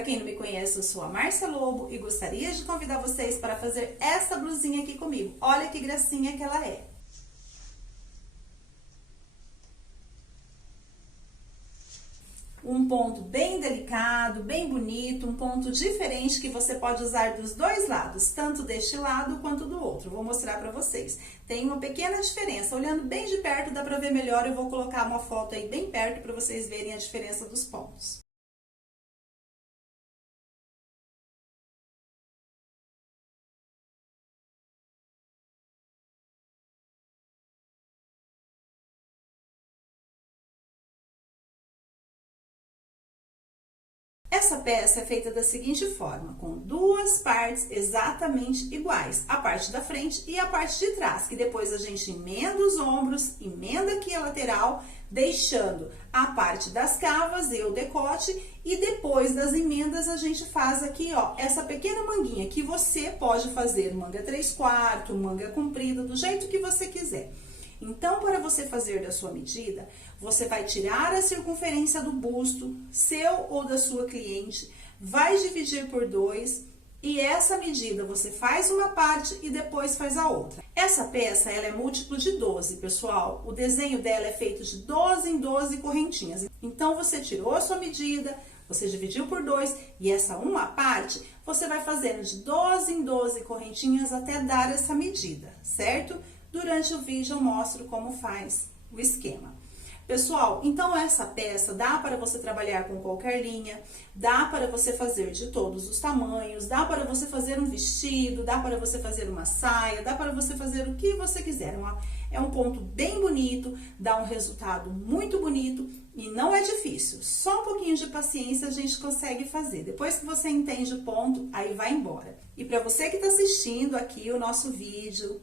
Para quem não me conhece, eu sou a Márcia Lobo e gostaria de convidar vocês para fazer essa blusinha aqui comigo. Olha que gracinha que ela é. Um ponto bem delicado, bem bonito, um ponto diferente que você pode usar dos dois lados, tanto deste lado quanto do outro. Vou mostrar para vocês. Tem uma pequena diferença, olhando bem de perto dá para ver melhor, eu vou colocar uma foto aí bem perto para vocês verem a diferença dos pontos. Essa peça é feita da seguinte forma, com duas partes exatamente iguais, a parte da frente e a parte de trás, que depois a gente emenda os ombros, emenda aqui a lateral, deixando a parte das cavas e o decote, e depois das emendas a gente faz aqui, ó, essa pequena manguinha, que você pode fazer manga 3/4, manga comprida, do jeito que você quiser. Então, para você fazer da sua medida, você vai tirar a circunferência do busto, seu ou da sua cliente, vai dividir por 2 e essa medida você faz uma parte e depois faz a outra. Essa peça, ela é múltiplo de 12, pessoal. O desenho dela é feito de 12 em 12 correntinhas. Então, você tirou a sua medida, você dividiu por 2 e essa uma parte, você vai fazendo de 12 em 12 correntinhas até dar essa medida, certo? Durante o vídeo eu mostro como faz o esquema. Pessoal, então essa peça dá para você trabalhar com qualquer linha, dá para você fazer de todos os tamanhos, dá para você fazer um vestido, dá para você fazer uma saia, dá para você fazer o que você quiser. É um ponto bem bonito, dá um resultado muito bonito e não é difícil. Só um pouquinho de paciência a gente consegue fazer. Depois que você entende o ponto, aí vai embora. E para você que está assistindo aqui o nosso vídeo,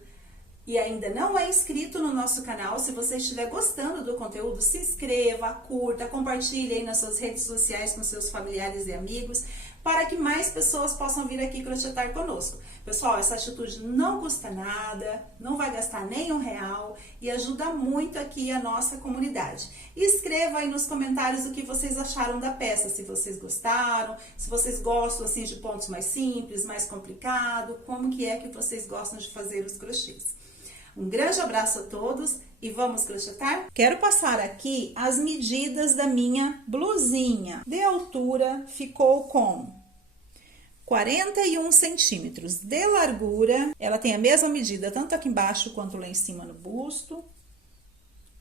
e ainda não é inscrito no nosso canal, se você estiver gostando do conteúdo, se inscreva, curta, compartilhe aí nas suas redes sociais com seus familiares e amigos, para que mais pessoas possam vir aqui crochetar conosco. Pessoal, essa atitude não custa nada, não vai gastar nem R$1 e ajuda muito aqui a nossa comunidade. E escreva aí nos comentários o que vocês acharam da peça, se vocês gostaram, se vocês gostam assim de pontos mais simples, mais complicado, como que é que vocês gostam de fazer os crochês. Um grande abraço a todos e vamos crochetar? Quero passar aqui as medidas da minha blusinha. De altura ficou com 41 centímetros. De largura, ela tem a mesma medida, tanto aqui embaixo quanto lá em cima no busto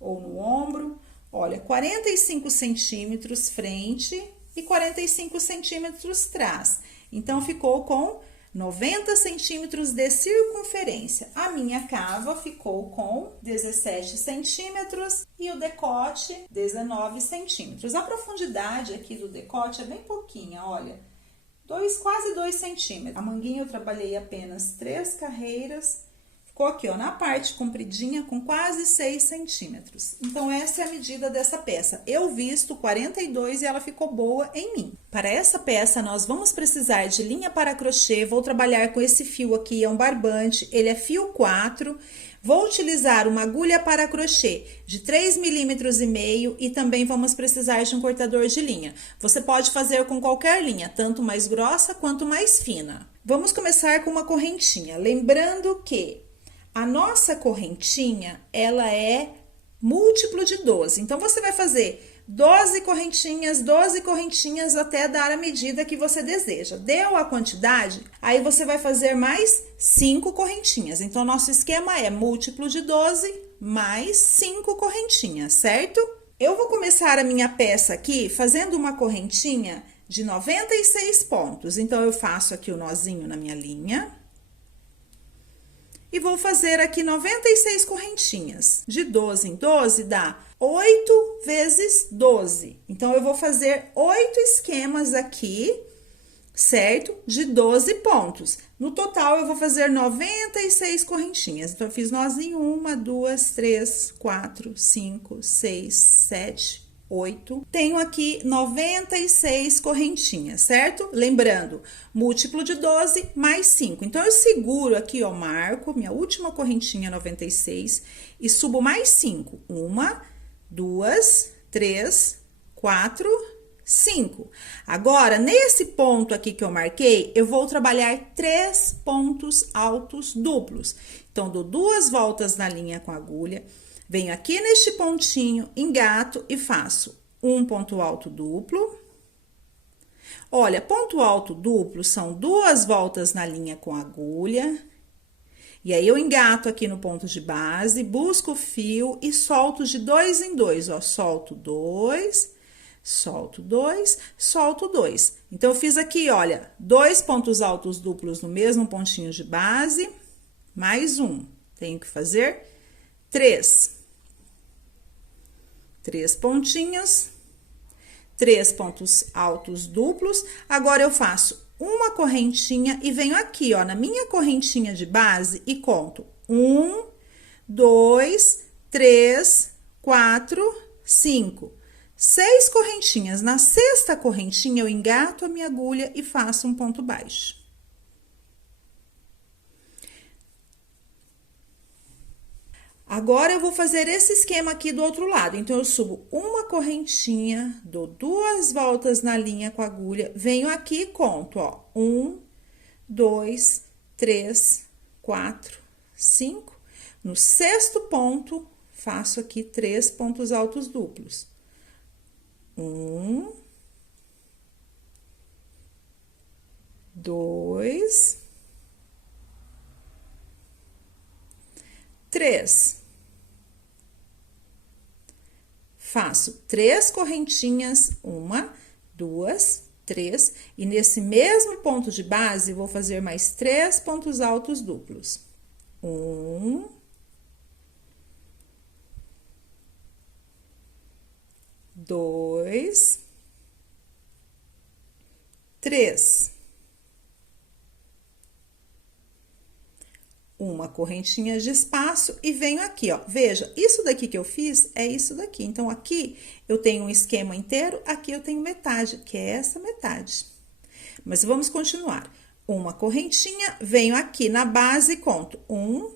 ou no ombro. Olha, 45 centímetros frente e 45 centímetros trás. Então, ficou com 90 centímetros de circunferência. A minha cava ficou com 17 centímetros e o decote 19 centímetros. A profundidade aqui do decote é bem pouquinha, olha, quase 2 centímetros. A manguinha eu trabalhei apenas 3 carreiras. Ficou aqui, ó, na parte compridinha com quase 6 centímetros. Então, essa é a medida dessa peça. Eu visto 42 e ela ficou boa em mim. Para essa peça, nós vamos precisar de linha para crochê. Vou trabalhar com esse fio aqui, é um barbante, ele é fio 4. Vou utilizar uma agulha para crochê de 3,5 milímetros e também vamos precisar de um cortador de linha. Você pode fazer com qualquer linha, tanto mais grossa quanto mais fina. Vamos começar com uma correntinha, lembrando que a nossa correntinha, ela é múltiplo de 12. Então, você vai fazer 12 correntinhas até dar a medida que você deseja. Deu a quantidade, aí você vai fazer mais 5 correntinhas. Então, nosso esquema é múltiplo de 12 mais 5 correntinhas, certo? Eu vou começar a minha peça aqui fazendo uma correntinha de 96 pontos. Então, eu faço aqui o nozinho na minha linha. E vou fazer aqui 96 correntinhas. De 12 em 12 dá 8 vezes 12. Então, eu vou fazer 8 esquemas aqui, certo? De 12 pontos. No total, eu vou fazer 96 correntinhas. Então, eu fiz nozinho 1, 2, 3, 4, 5, 6, 7, 8. Tenho aqui 96 correntinhas, certo? Lembrando, múltiplo de 12 mais 5. Então, eu seguro aqui, ó, marco minha última correntinha 96 e subo mais 5. 1, 2, 3, 4, 5. Agora, nesse ponto aqui que eu marquei, eu vou trabalhar 3 pontos altos duplos. Então, dou 2 voltas na linha com a agulha, venho aqui neste pontinho, engato e faço um ponto alto duplo. Olha, ponto alto duplo são 2 voltas na linha com a agulha. E aí, eu engato aqui no ponto de base, busco o fio e solto de 2 em 2, ó. Solto 2, solto 2, solto 2. Então, eu fiz aqui, olha, 2 pontos altos duplos no mesmo pontinho de base, mais um. Tenho que fazer 3. 3 pontinhos, 3 pontos altos duplos. Agora, eu faço uma correntinha e venho aqui, ó, na minha correntinha de base e conto 1, 2, 3, 4, 5, 6 correntinhas. Na 6ª correntinha, eu engato a minha agulha e faço um ponto baixo. Agora, eu vou fazer esse esquema aqui do outro lado. Então, eu subo uma correntinha, dou 2 voltas na linha com a agulha, venho aqui e conto, ó. 1, 2, 3, 4, 5. No 6º ponto, faço aqui 3 pontos altos duplos. 1, 2, 3. Faço 3 correntinhas, 1, 2, 3, e nesse mesmo ponto de base, vou fazer mais 3 pontos altos duplos. 1, 2, 3. Uma correntinha de espaço e venho aqui, ó. Veja, isso daqui que eu fiz é isso daqui. Então, aqui eu tenho um esquema inteiro, aqui eu tenho metade, que é essa metade. Mas vamos continuar. Uma correntinha, venho aqui na base e conto 1,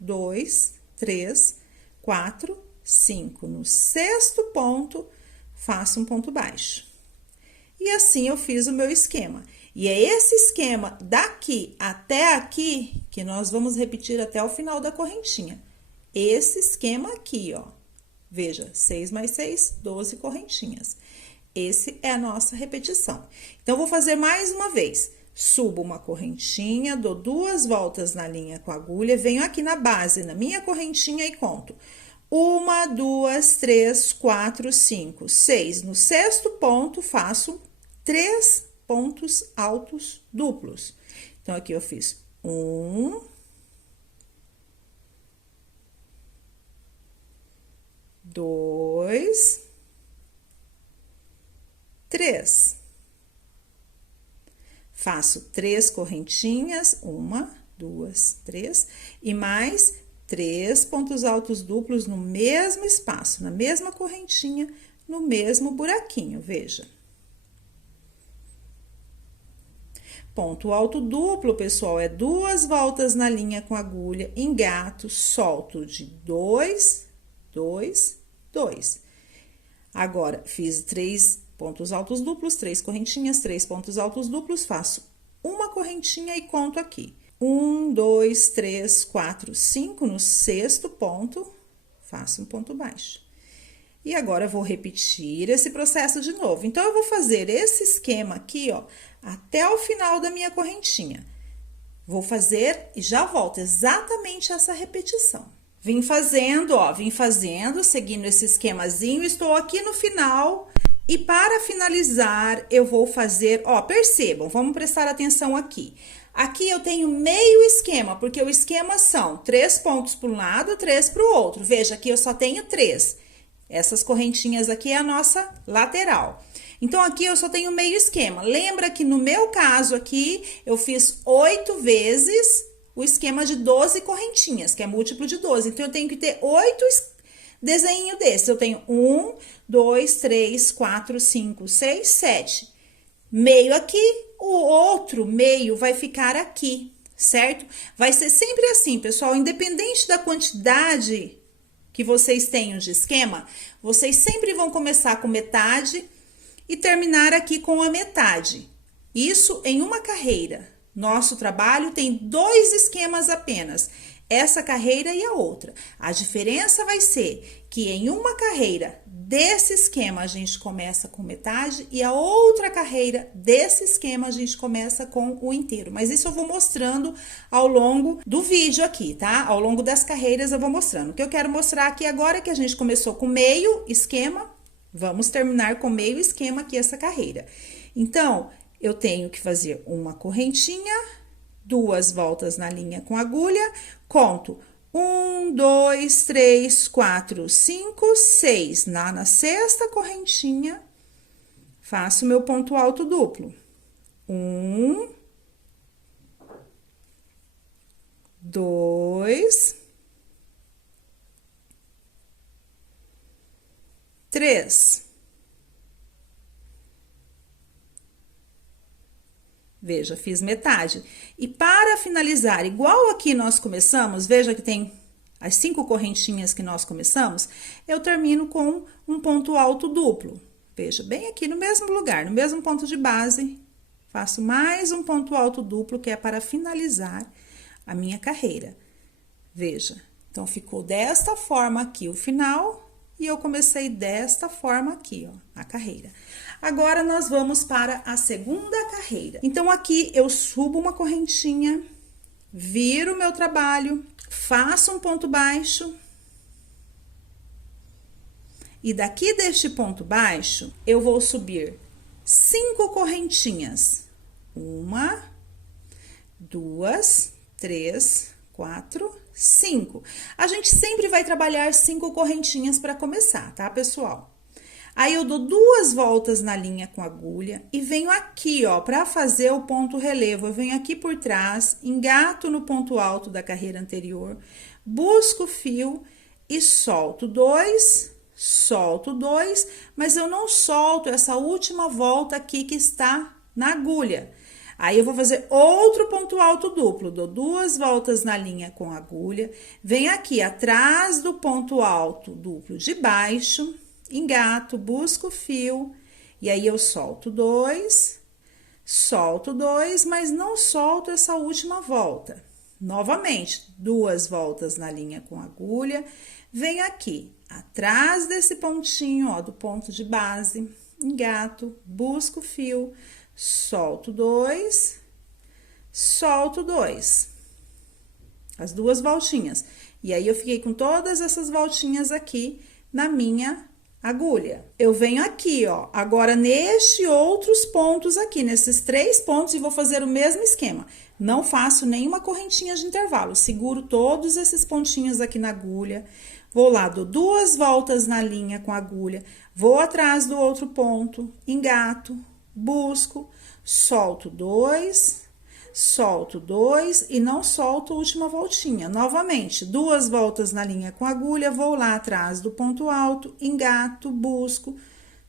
2, 3, 4, 5. No 6º ponto, faço um ponto baixo. E assim eu fiz o meu esquema. E é esse esquema daqui até aqui que nós vamos repetir até o final da correntinha. Esse esquema aqui, ó. Veja, 6 mais 6, 12 correntinhas. Esse é a nossa repetição. Então, vou fazer mais uma vez. Subo uma correntinha, dou 2 voltas na linha com a agulha, venho aqui na base, na minha correntinha e conto. 1, 2, 3, 4, 5, 6. No 6º ponto, faço 3 pontos altos duplos. Então, aqui eu fiz 1, 2, 3. Faço 3 correntinhas, 1, 2, 3, e mais 3 pontos altos duplos no mesmo espaço, na mesma correntinha, no mesmo buraquinho, veja. Ponto alto duplo, pessoal, é 2 voltas na linha com agulha, engato, solto de 2, 2, 2. Agora, fiz 3 pontos altos duplos, 3 correntinhas, 3 pontos altos duplos, faço uma correntinha e conto aqui. 1, 2, 3, 4, 5, no 6º ponto, faço um ponto baixo. E agora, eu vou repetir esse processo de novo. Então, eu vou fazer esse esquema aqui, ó, até o final da minha correntinha. Vou fazer e já volto, exatamente essa repetição. Vim fazendo, ó, seguindo esse esquemazinho, estou aqui no final. E para finalizar, eu vou fazer, ó, percebam, vamos prestar atenção aqui. Aqui eu tenho meio esquema, porque o esquema são 3 pontos para um lado, 3 para o outro. Veja, aqui eu só tenho 3. Essas correntinhas aqui é a nossa lateral. Então, aqui eu só tenho meio esquema. Lembra que no meu caso aqui, eu fiz 8 vezes o esquema de 12 correntinhas, que é múltiplo de 12. Então, eu tenho que ter 8 desenhos desses. Eu tenho 1, 2, 3, 4, 5, 6, 7. Meio aqui, o outro meio vai ficar aqui, certo? Vai ser sempre assim, pessoal, independente da quantidade que vocês tenham de esquema, vocês sempre vão começar com metade e terminar aqui com a metade. Isso em uma carreira. Nosso trabalho tem 2 esquemas apenas, essa carreira e a outra. A diferença vai ser que em uma carreira desse esquema a gente começa com metade e a outra carreira desse esquema a gente começa com o inteiro. Mas isso eu vou mostrando ao longo do vídeo aqui, tá? Ao longo das carreiras eu vou mostrando. O que eu quero mostrar aqui agora é que a gente começou com meio esquema, vamos terminar com meio esquema aqui essa carreira. Então, eu tenho que fazer uma correntinha, 2 voltas na linha com agulha, conto 1, 2, 3, 4, 5, 6. Na 6ª correntinha, faço meu ponto alto duplo. 1, 2, 3. Veja, fiz metade. E para finalizar, igual aqui nós começamos, veja que tem as 5 correntinhas que nós começamos, eu termino com um ponto alto duplo. Veja, bem aqui no mesmo lugar, no mesmo ponto de base, faço mais um ponto alto duplo, que é para finalizar a minha carreira. Veja, então ficou desta forma aqui o final, e eu comecei desta forma aqui, ó, a carreira. Agora, nós vamos para a segunda carreira. Então, aqui eu subo uma correntinha, viro o meu trabalho, faço um ponto baixo. E daqui deste ponto baixo, eu vou subir 5 correntinhas. 1, 2, 3, 4, 5. A gente sempre vai trabalhar 5 correntinhas para começar, tá, pessoal? Aí, eu dou 2 voltas na linha com agulha e venho aqui, ó, para fazer o ponto relevo. Eu venho aqui por trás, engato no ponto alto da carreira anterior, busco o fio e solto 2, mas eu não solto essa última volta aqui que está na agulha. Aí, eu vou fazer outro ponto alto duplo, dou 2 voltas na linha com agulha, venho aqui atrás do ponto alto duplo de baixo, engato, busco o fio, e aí eu solto 2, mas não solto essa última volta. Novamente, 2 voltas na linha com agulha, venho aqui, atrás desse pontinho, ó, do ponto de base, engato, busco o fio, solto 2, as 2 voltinhas. E aí, eu fiquei com todas essas voltinhas aqui na minha agulha. Eu venho aqui, ó, agora neste outros pontos aqui, nesses 3 pontos, e vou fazer o mesmo esquema. Não faço nenhuma correntinha de intervalo, seguro todos esses pontinhos aqui na agulha, vou lá, dou 2 voltas na linha com a agulha, vou atrás do outro ponto, engato, busco, solto 2, e não solto a última voltinha. Novamente, 2 voltas na linha com agulha, vou lá atrás do ponto alto, engato, busco,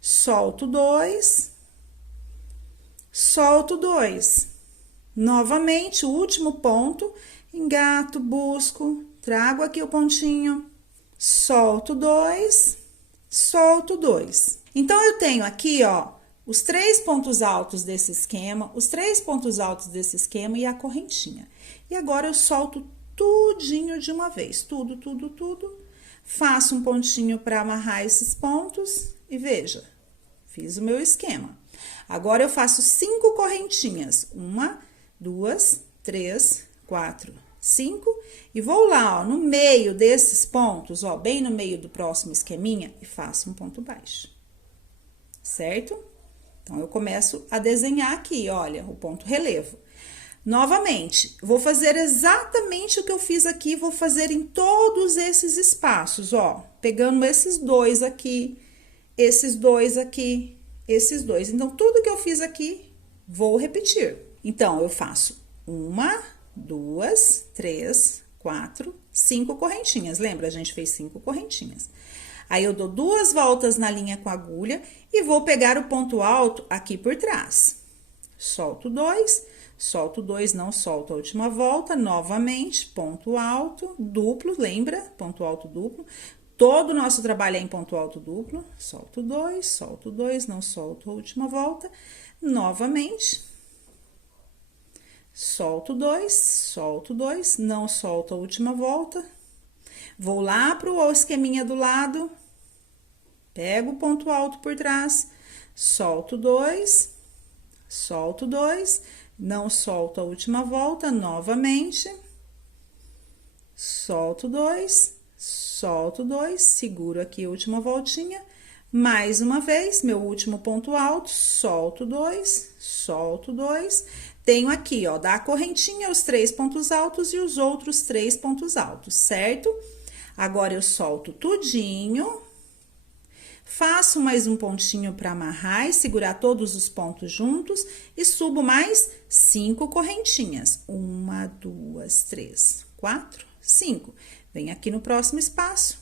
solto 2, novamente, o último ponto, engato, busco, trago aqui o pontinho, solto 2. Então, eu tenho aqui, ó, os 3 pontos altos desse esquema, e a correntinha. E agora, eu solto tudinho de uma vez, tudo. Faço um pontinho para amarrar esses pontos e veja, fiz o meu esquema. Agora, eu faço 5 correntinhas, 1, 2, 3, 4, 5, e vou lá, ó, no meio desses pontos, ó, bem no meio do próximo esqueminha, e faço um ponto baixo, certo? Então, eu começo a desenhar aqui, olha, o ponto relevo. Novamente, vou fazer exatamente o que eu fiz aqui, vou fazer em todos esses espaços, ó, pegando esses 2 aqui, esses 2 aqui, esses 2. Então, tudo que eu fiz aqui, vou repetir. Então, eu faço 1, 2, 3, 4, 5 correntinhas. Lembra? A gente fez 5 correntinhas. Aí, eu dou 2 voltas na linha com agulha e vou pegar o ponto alto aqui por trás. Solto 2, não solto a última volta, novamente, ponto alto, duplo, lembra? Ponto alto duplo. Todo o nosso trabalho é em ponto alto duplo. Solto 2, não solto a última volta. Novamente. Solto 2, não solto a última volta. Vou lá pro esqueminha do lado. Pego o ponto alto por trás. Solto 2, não solto a última volta. Novamente. Solto 2, seguro aqui a última voltinha, mais uma vez, meu último ponto alto, solto 2, tenho aqui, ó, da correntinha, os 3 pontos altos e os outros 3 pontos altos, certo? Agora, eu solto tudinho, faço mais um pontinho para amarrar e segurar todos os pontos juntos e subo mais 5 correntinhas. 1, 2, 3, 4, 5. Venho aqui no próximo espaço,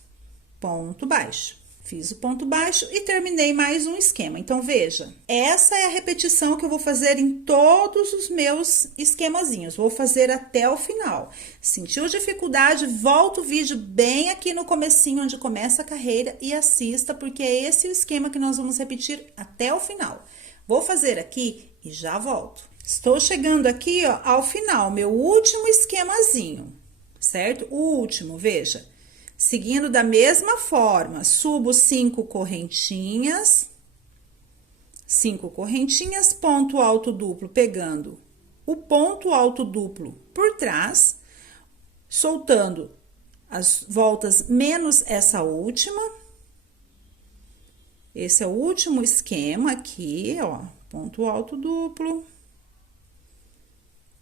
ponto baixo. Fiz o ponto baixo e terminei mais um esquema. Então, veja, essa é a repetição que eu vou fazer em todos os meus esquemazinhos. Vou fazer até o final. Sentiu dificuldade, volta o vídeo bem aqui no comecinho, onde começa a carreira, e assista, porque é esse o esquema que nós vamos repetir até o final. Vou fazer aqui e já volto. Estou chegando aqui, ó, ao final, meu último esquemazinho. Certo? O último, veja, seguindo da mesma forma, subo 5 correntinhas, ponto alto duplo, pegando o ponto alto duplo por trás, soltando as voltas menos essa última. Esse é o último esquema aqui, ó, ponto alto duplo,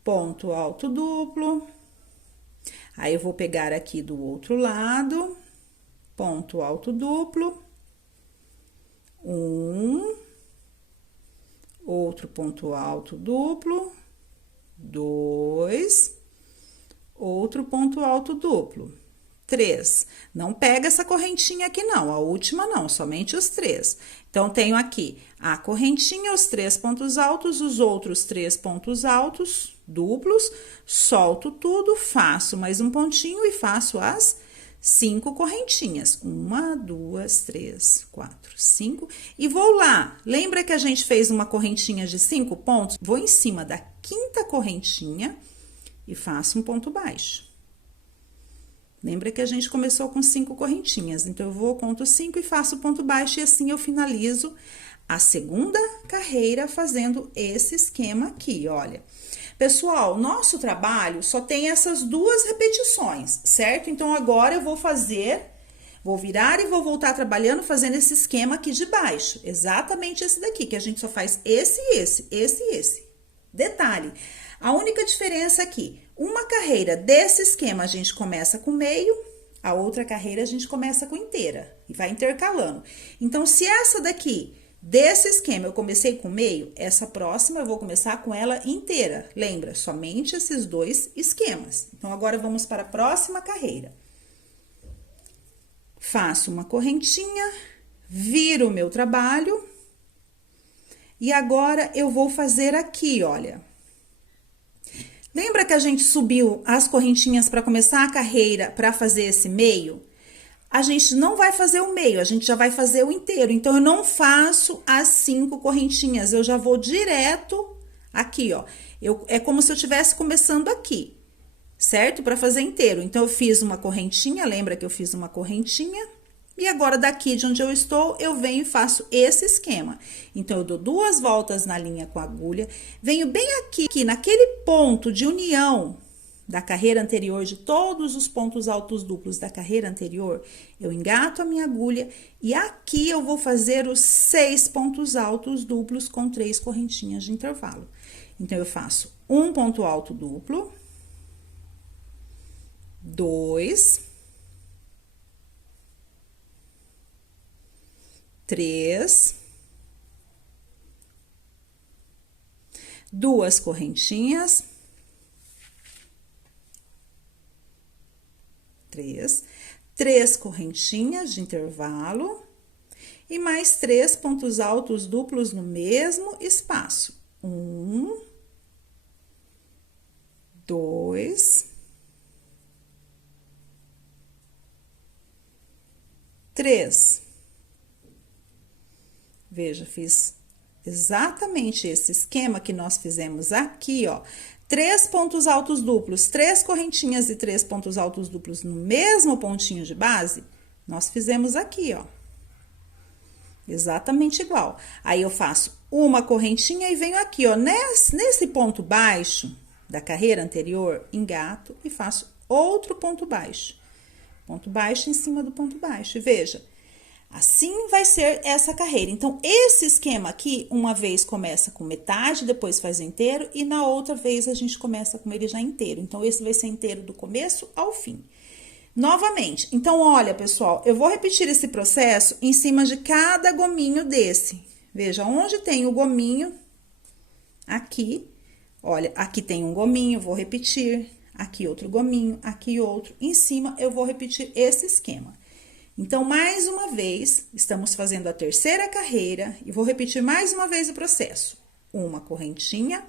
ponto alto duplo. Aí, eu vou pegar aqui do outro lado, ponto alto duplo, outro ponto alto duplo, 2, outro ponto alto duplo, 3. Não pega essa correntinha aqui não, a última não, somente os 3. Então, tenho aqui a correntinha, os 3 pontos altos, os outros 3 pontos altos duplos, solto tudo, faço mais um pontinho e faço as 5 correntinhas. 1, 2, 3, 4, 5. E vou lá. Lembra que a gente fez uma correntinha de 5 pontos? Vou em cima da 5ª correntinha e faço um ponto baixo. Lembra que a gente começou com 5 correntinhas. Então, eu vou, conto 5 e faço ponto baixo, e assim eu finalizo a segunda carreira fazendo esse esquema aqui, olha. Pessoal, nosso trabalho só tem essas 2 repetições, certo? Então, agora eu vou virar e vou voltar trabalhando fazendo esse esquema aqui de baixo. Exatamente esse daqui, que a gente só faz esse e esse. Detalhe, a única diferença aqui, uma carreira desse esquema a gente começa com meio, a outra carreira a gente começa com inteira e vai intercalando. Então, se essa daqui desse esquema eu comecei com meio, essa próxima eu vou começar com ela inteira. Lembra? Somente esses 2 esquemas. Então, agora vamos para a próxima carreira. Faço uma correntinha, viro o meu trabalho. E agora, eu vou fazer aqui, olha. Lembra que a gente subiu as correntinhas para começar a carreira, para fazer esse meio? A gente não vai fazer o meio, a gente já vai fazer o inteiro. Então, eu não faço as 5 correntinhas, eu já vou direto aqui, ó. É como se eu estivesse começando aqui, certo? Para fazer inteiro. Então, eu fiz uma correntinha, lembra que eu fiz uma correntinha? E agora, daqui de onde eu estou, eu venho e faço esse esquema. Então, eu dou 2 voltas na linha com a agulha, venho bem aqui naquele ponto de união da carreira anterior, de todos os pontos altos duplos da carreira anterior, eu engato a minha agulha e aqui eu vou fazer os 6 pontos altos duplos com 3 correntinhas de intervalo. Então, eu faço um ponto alto duplo, 2, 3, 2 correntinhas, 3 correntinhas de intervalo e mais 3 pontos altos duplos no mesmo espaço. 1, 2, 3. Veja, fiz exatamente esse esquema que nós fizemos aqui, ó. 3 pontos altos duplos, 3 correntinhas e 3 pontos altos duplos no mesmo pontinho de base, nós fizemos aqui, ó. Exatamente igual. Aí, eu faço uma correntinha e venho aqui, ó, nesse ponto baixo da carreira anterior, engato e faço outro ponto baixo. Ponto baixo em cima do ponto baixo. E veja, assim vai ser essa carreira. Então, esse esquema aqui, uma vez começa com metade, depois faz o inteiro, e na outra vez a gente começa com ele já inteiro. Então, esse vai ser inteiro do começo ao fim. Novamente, então, olha, pessoal, eu vou repetir esse processo em cima de cada gominho desse. Veja, onde tem o gominho, aqui, olha, aqui tem um gominho, vou repetir, aqui outro gominho, aqui outro, em cima eu vou repetir esse esquema. Então, mais uma vez, estamos fazendo a terceira carreira e vou repetir mais uma vez o processo. Uma correntinha,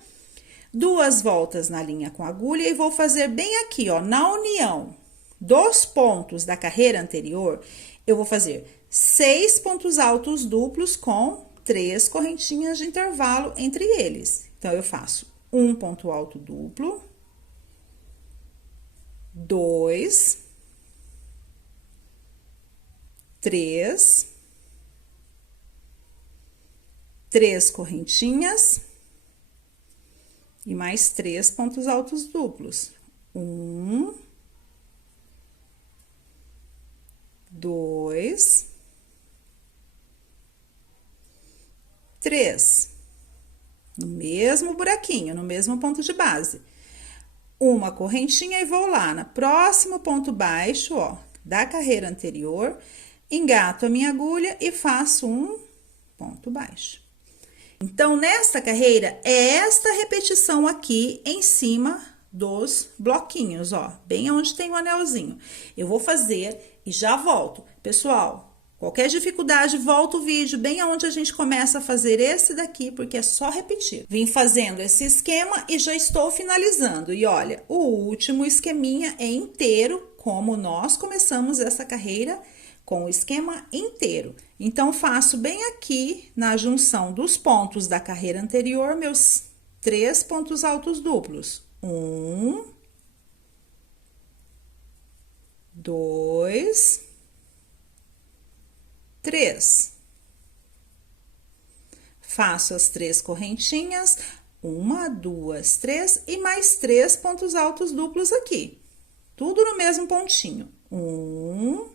2 voltas na linha com agulha e vou fazer bem aqui, ó, na união dos pontos da carreira anterior, eu vou fazer 6 pontos altos duplos com 3 correntinhas de intervalo entre eles. Então, eu faço um ponto alto duplo, 2, 3 correntinhas e mais 3 pontos altos duplos. 1, 2, 3. No mesmo buraquinho, no mesmo ponto de base. Uma correntinha e vou lá no próximo ponto baixo, ó, da carreira anterior, engato a minha agulha e faço um ponto baixo. Então, nesta carreira, é esta repetição aqui em cima dos bloquinhos, ó, bem onde tem o anelzinho. Eu vou fazer e já volto. Pessoal, qualquer dificuldade, volta o vídeo bem onde a gente começa a fazer esse daqui, porque é só repetir. Vim fazendo esse esquema e já estou finalizando. E olha, o último esqueminha é inteiro, como nós começamos essa carreira com o esquema inteiro. Então, faço bem aqui, na junção dos pontos da carreira anterior, meus 3 pontos altos duplos. 1, 2, 3. Faço as 3 correntinhas, 1, 2, 3 e mais 3 pontos altos duplos aqui. Tudo no mesmo pontinho. 1,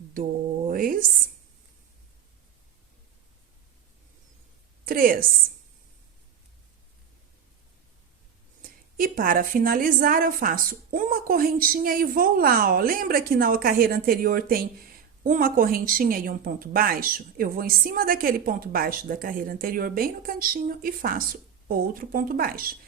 2, 3. E para finalizar, eu faço uma correntinha e vou lá, ó. Lembra que na carreira anterior tem uma correntinha e um ponto baixo? Eu vou em cima daquele ponto baixo da carreira anterior, bem no cantinho, e faço outro ponto baixo.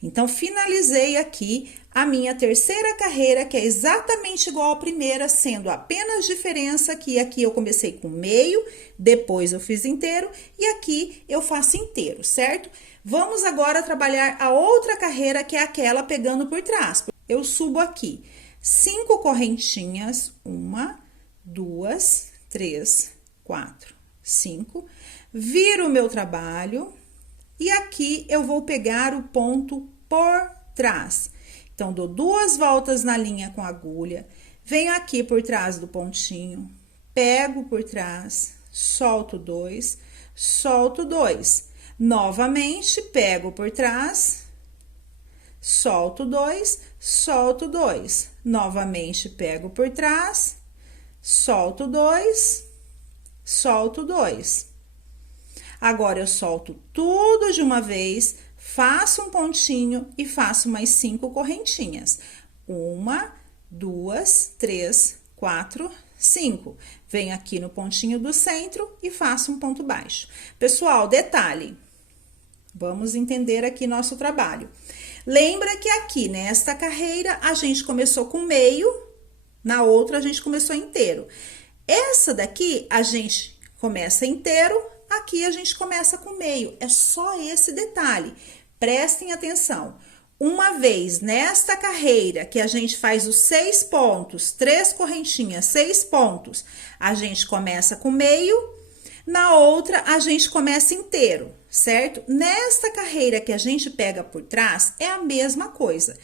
Então, finalizei aqui a minha terceira carreira, que é exatamente igual à primeira, sendo apenas diferença que aqui eu comecei com meio, depois eu fiz inteiro, e aqui eu faço inteiro, certo? Vamos agora trabalhar a outra carreira, que é aquela pegando por trás. Eu subo aqui 5 correntinhas, 1, 2, 3, 4, 5, viro o meu trabalho e aqui eu vou pegar o ponto por trás. Então, dou 2 voltas na linha com agulha, venho aqui por trás do pontinho, pego por trás, solto 2, solto 2. Novamente, pego por trás, solto 2, solto 2. Novamente, pego por trás, solto 2, solto 2. Agora, eu solto tudo de uma vez, faço um pontinho e faço mais 5 correntinhas. 1, 2, 3, 4, 5. Venho aqui no pontinho do centro e faço um ponto baixo. Pessoal, detalhe. Vamos entender aqui nosso trabalho. Lembra que aqui, nesta carreira, a gente começou com meio, na outra a gente começou inteiro. Essa daqui, a gente começa inteiro, aqui a gente começa com meio. É só esse detalhe. Prestem atenção. Uma vez nesta carreira que a gente faz os 6 pontos, 3 correntinhas, 6 pontos, a gente começa com meio, na outra a gente começa inteiro, certo? Nesta carreira que a gente pega por trás, é a mesma coisa.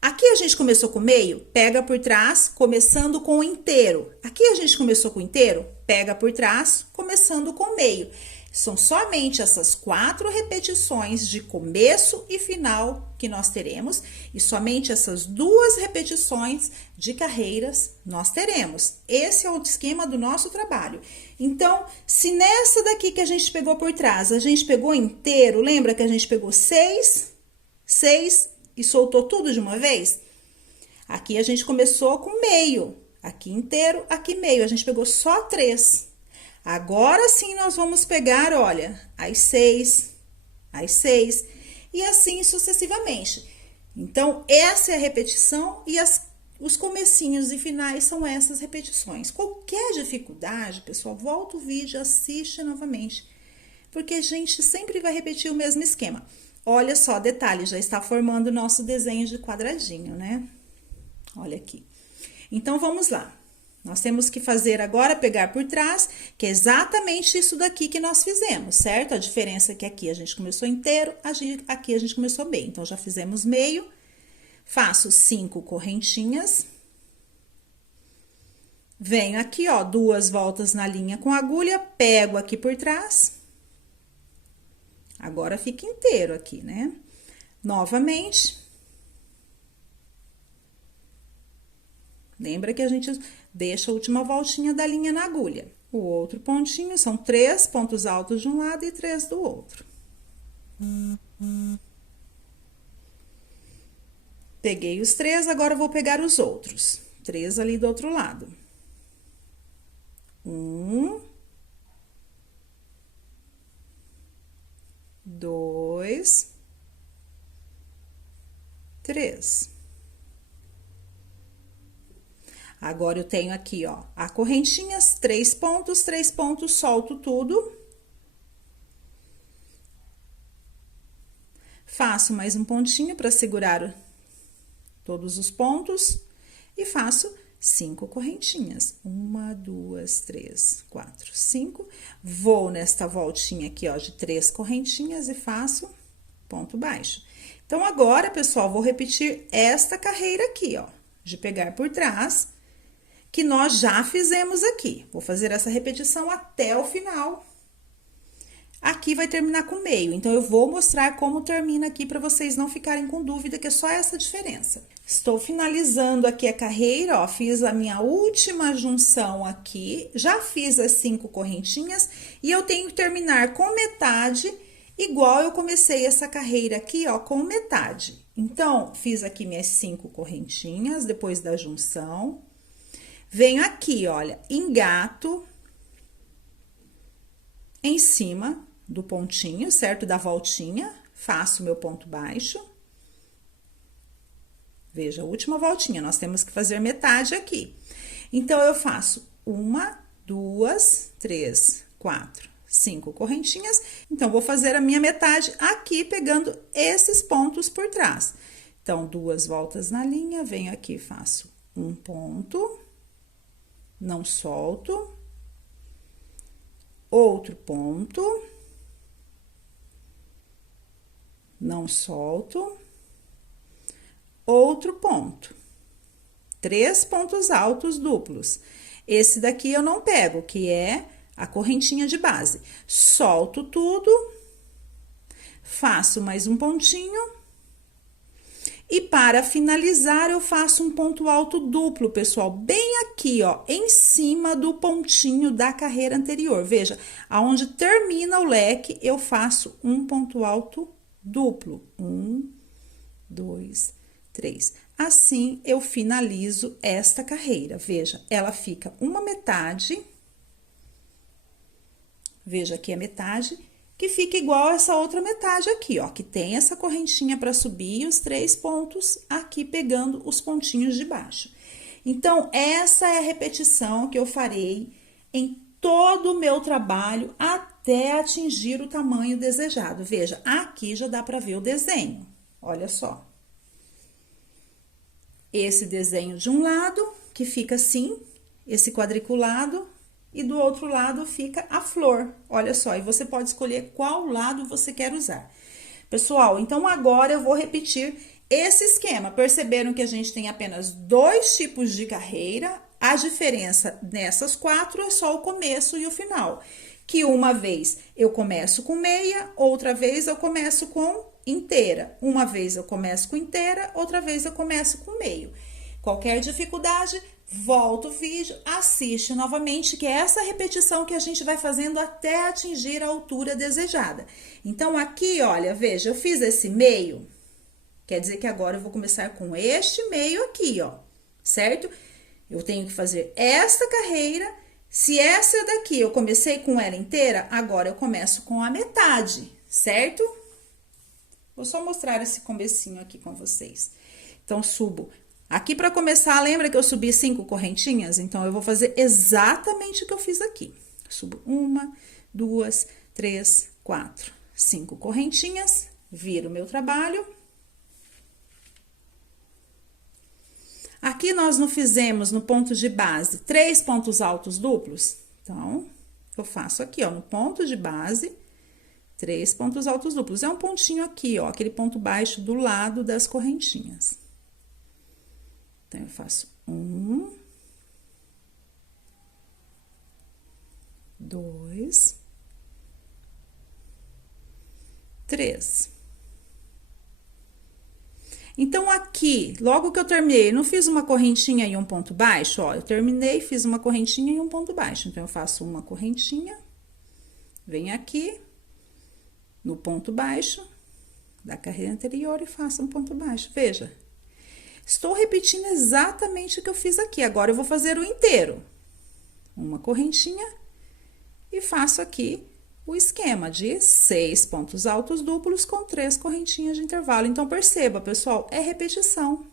Aqui a gente começou com meio, pega por trás, começando com o inteiro. Aqui a gente começou com o inteiro, pega por trás, começando com o meio. São somente essas 4 repetições de começo e final que nós teremos, e somente essas 2 repetições de carreiras nós teremos. Esse é o esquema do nosso trabalho. Então, se nessa daqui que a gente pegou por trás, a gente pegou inteiro, lembra que a gente pegou 6 e soltou tudo de uma vez? Aqui a gente começou com meio, aqui inteiro, aqui meio, a gente pegou só 3. Agora sim nós vamos pegar, olha, as 6, e assim sucessivamente. Então, essa é a repetição e os comecinhos e finais são essas repetições. Qualquer dificuldade, pessoal, volta o vídeo, assiste novamente, porque a gente sempre vai repetir o mesmo esquema. Olha só, detalhe, já está formando o nosso desenho de quadradinho, né? Olha aqui. Então, vamos lá. Nós temos que fazer agora, pegar por trás, que é exatamente isso daqui que nós fizemos, certo? A diferença é que aqui a gente começou inteiro, aqui a gente começou meio. Então, já fizemos meio, faço 5 correntinhas. Venho aqui, ó, 2 voltas na linha com agulha, pego aqui por trás. Agora, fica inteiro aqui, né? Novamente. Lembra que a gente deixa a última voltinha da linha na agulha. O outro pontinho, são 3 pontos altos de um lado e 3 do outro. Peguei os 3, agora eu vou pegar os outros. 3 ali do outro lado. 1, 2, 3. Agora, eu tenho aqui, ó, a correntinhas, 3 pontos, solto tudo. Faço mais um pontinho para segurar todos os pontos e faço 5 correntinhas. 1, 2, 3, 4, 5. Vou nesta voltinha aqui, ó, de 3 correntinhas e faço ponto baixo. Então, agora, pessoal, vou repetir esta carreira aqui, ó, de pegar por trás, que nós já fizemos aqui. Vou fazer essa repetição até o final. Aqui vai terminar com meio, então eu vou mostrar como termina aqui para vocês não ficarem com dúvida, que é só essa diferença. Estou finalizando aqui a carreira, ó, fiz a minha última junção aqui, já fiz as 5 correntinhas e eu tenho que terminar com metade, igual eu comecei essa carreira aqui, ó, com metade. Então, fiz aqui minhas 5 correntinhas depois da junção. Venho aqui, olha, engato em cima do pontinho, certo? Da voltinha, faço meu ponto baixo. Veja, a última voltinha, nós temos que fazer metade aqui. Então, eu faço 1, 2, 3, 4, 5 correntinhas. Então, vou fazer a minha metade aqui, pegando esses pontos por trás. Então, 2 voltas na linha, venho aqui, faço um ponto. Não solto, outro ponto, não solto, outro ponto, 3 pontos altos duplos. Esse daqui eu não pego, que é a correntinha de base. Solto tudo, faço mais um pontinho. E para finalizar, eu faço um ponto alto duplo, pessoal, bem aqui, ó, em cima do pontinho da carreira anterior. Veja, aonde termina o leque, eu faço um ponto alto duplo. 1, 2, 3. Assim, eu finalizo esta carreira. Veja, ela fica uma metade. Veja aqui a metade, que fica igual a essa outra metade aqui, ó, que tem essa correntinha para subir e os 3 pontos aqui pegando os pontinhos de baixo. Então, essa é a repetição que eu farei em todo o meu trabalho até atingir o tamanho desejado. Veja, aqui já dá para ver o desenho, olha só. esse desenho de um lado, que fica assim, esse quadriculado, e do outro lado fica a flor. Olha só, e você pode escolher qual lado você quer usar. Pessoal, então agora eu vou repetir esse esquema. Perceberam que a gente tem apenas 2 tipos de carreira? A diferença nessas 4 é só o começo e o final. Que uma vez eu começo com meia, outra vez eu começo com inteira. Uma vez eu começo com inteira, outra vez eu começo com meio. Qualquer dificuldade, volta o vídeo, assiste novamente, que é essa repetição que a gente vai fazendo até atingir a altura desejada. Então, aqui, olha, veja, eu fiz esse meio, quer dizer que agora eu vou começar com este meio aqui, ó, certo? Eu tenho que fazer esta carreira. Se essa daqui eu comecei com ela inteira, agora eu começo com a metade, certo? Vou só mostrar esse comecinho aqui com vocês. Então, subo. Aqui para começar, lembra que eu subi 5 correntinhas? Então, eu vou fazer exatamente o que eu fiz aqui. Subo 1, 2, 3, 4, 5 correntinhas, viro o meu trabalho. Aqui nós não fizemos no ponto de base 3 pontos altos duplos? Então, eu faço aqui, ó, no ponto de base, 3 pontos altos duplos. É um pontinho aqui, ó, aquele ponto baixo do lado das correntinhas. Então, eu faço 1, 2, 3. Então, aqui, logo que eu terminei, não fiz uma correntinha e um ponto baixo, ó, eu terminei, fiz uma correntinha e um ponto baixo. Então, eu faço uma correntinha, venho aqui, no ponto baixo da carreira anterior e faço um ponto baixo. Veja, estou repetindo exatamente o que eu fiz aqui. Agora, eu vou fazer o inteiro. Uma correntinha e faço aqui o esquema de 6 pontos altos duplos com 3 correntinhas de intervalo. Então, perceba, pessoal, é repetição.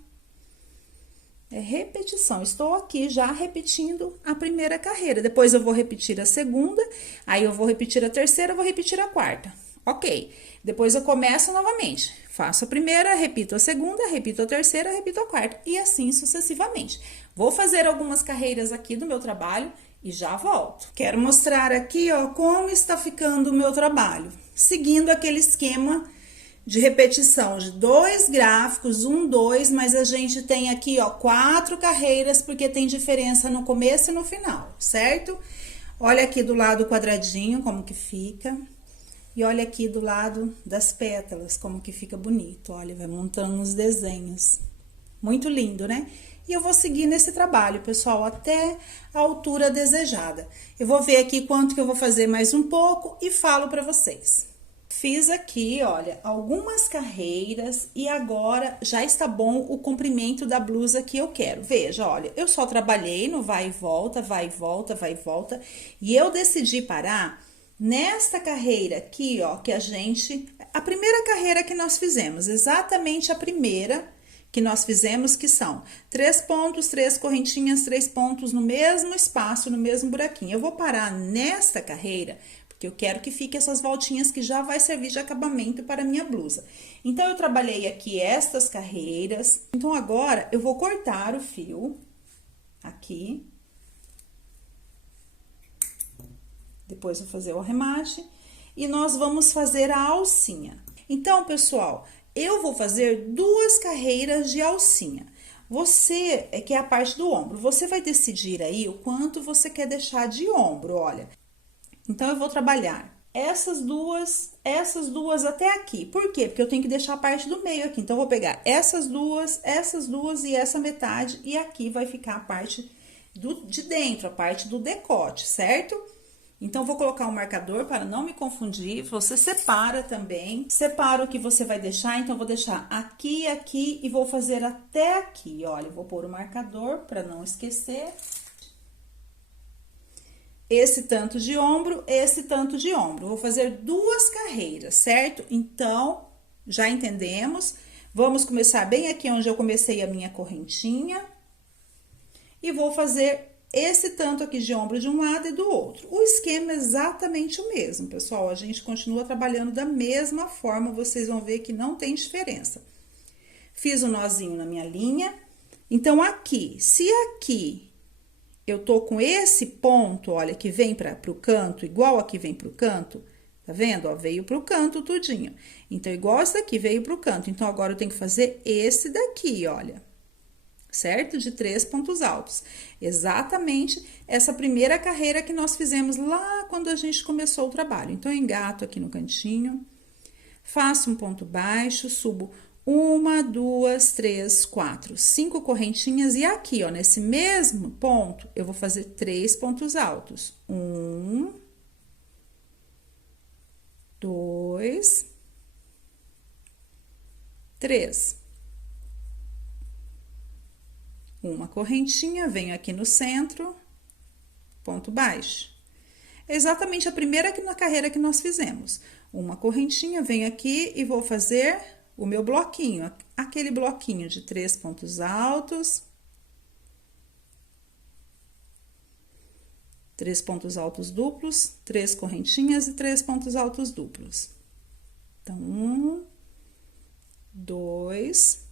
É repetição. Estou aqui já repetindo a primeira carreira. Depois, eu vou repetir a segunda, aí eu vou repetir a terceira, vou repetir a quarta. Ok. Depois, eu começo novamente. Faço a primeira, repito a segunda, repito a terceira, repito a quarta. E assim sucessivamente. Vou fazer algumas carreiras aqui do meu trabalho e já volto. Quero mostrar aqui, ó, como está ficando o meu trabalho. Seguindo aquele esquema de repetição de 2 gráficos, 1, 2, mas a gente tem aqui, ó, 4 carreiras, porque tem diferença no começo e no final, certo? Olha aqui do lado quadradinho, como que fica. E olha aqui do lado das pétalas, como que fica bonito. Olha, vai montando os desenhos. Muito lindo, né? E eu vou seguir nesse trabalho, pessoal, até a altura desejada. Eu vou ver aqui quanto que eu vou fazer mais um pouco e falo pra vocês. Fiz aqui, olha, algumas carreiras e agora já está bom o comprimento da blusa que eu quero. Veja, olha, eu só trabalhei no vai e volta, vai e volta, vai e volta. E eu decidi parar nesta carreira aqui, ó, que a primeira carreira que nós fizemos, exatamente a primeira que nós fizemos, que são 3 pontos, 3 correntinhas, 3 pontos no mesmo espaço, no mesmo buraquinho. Eu vou parar nesta carreira, porque eu quero que fique essas voltinhas que já vai servir de acabamento para a minha blusa. Então, eu trabalhei aqui estas carreiras. Então, agora, eu vou cortar o fio aqui. Depois, vou fazer o arremate e nós vamos fazer a alcinha. Então, pessoal, eu vou fazer 2 carreiras de alcinha. Você, que é a parte do ombro, você vai decidir aí o quanto você quer deixar de ombro, olha. Então, eu vou trabalhar essas duas até aqui. Por quê? Porque eu tenho que deixar a parte do meio aqui. Então, eu vou pegar essas duas e essa metade, e aqui vai ficar a parte de dentro, a parte do decote, certo? Então, vou colocar um marcador para não me confundir. Você separa também. Separa o que você vai deixar. Então, vou deixar aqui, aqui e vou fazer até aqui. Olha, eu vou pôr o marcador para não esquecer. Esse tanto de ombro, esse tanto de ombro. Vou fazer 2 carreiras, certo? Então, já entendemos. Vamos começar bem aqui onde eu comecei a minha correntinha. E vou fazer esse tanto aqui de ombro de um lado e do outro. O esquema é exatamente o mesmo, pessoal. A gente continua trabalhando da mesma forma, vocês vão ver que não tem diferença. Fiz um nozinho na minha linha Então, aqui, se aqui eu tô com esse ponto, olha, que vem pro canto, igual aqui vem pro canto, tá vendo? Ó, veio pro canto tudinho. Então, igual esse daqui veio pro canto. Então, agora eu tenho que fazer esse daqui, olha. Certo? De 3 pontos altos. Exatamente essa primeira carreira que nós fizemos lá quando a gente começou o trabalho. Então, eu engato aqui no cantinho, faço um ponto baixo, subo 1, 2, 3, 4, 5 correntinhas. E aqui, ó, nesse mesmo ponto, eu vou fazer 3 pontos altos. 1, 2, 3. Uma correntinha, venho aqui no centro, ponto baixo. É exatamente a primeira carreira que nós fizemos. Uma correntinha, venho aqui e vou fazer o meu bloquinho, aquele bloquinho de 3 pontos altos. 3 pontos altos duplos, 3 correntinhas e 3 pontos altos duplos. Então, 1, 2,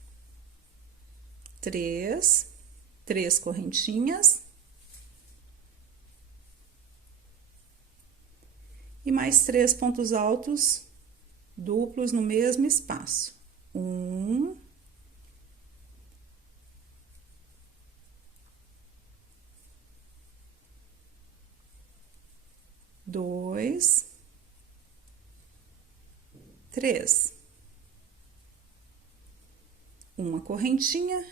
3 correntinhas. E mais 3 pontos altos duplos no mesmo espaço. 1, 2, 3. Uma correntinha,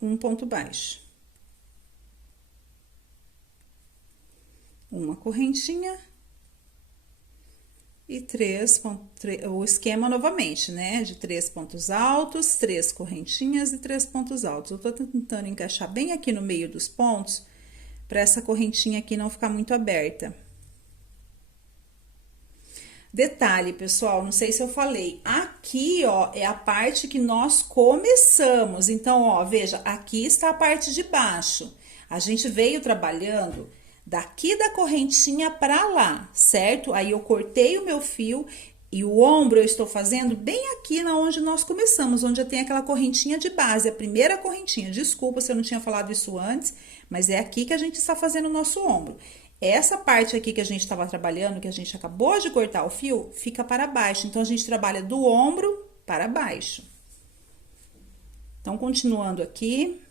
um ponto baixo. Uma correntinha e 3 o esquema novamente, né? De 3 pontos altos, 3 correntinhas e 3 pontos altos. Eu tô tentando encaixar bem aqui no meio dos pontos, para essa correntinha aqui não ficar muito aberta. Detalhe, pessoal, não sei se eu falei, aqui, ó, é a parte que nós começamos. Então, ó, veja, aqui está a parte de baixo. A gente veio trabalhando daqui da correntinha pra lá, certo? Aí, eu cortei o meu fio e o ombro eu estou fazendo bem aqui na onde nós começamos, onde tem aquela correntinha de base, a primeira correntinha. Desculpa se eu não tinha falado isso antes, mas é aqui que a gente está fazendo o nosso ombro. Essa parte aqui que a gente estava trabalhando, que a gente acabou de cortar o fio, fica para baixo. Então, a gente trabalha do ombro para baixo. Então, continuando aqui.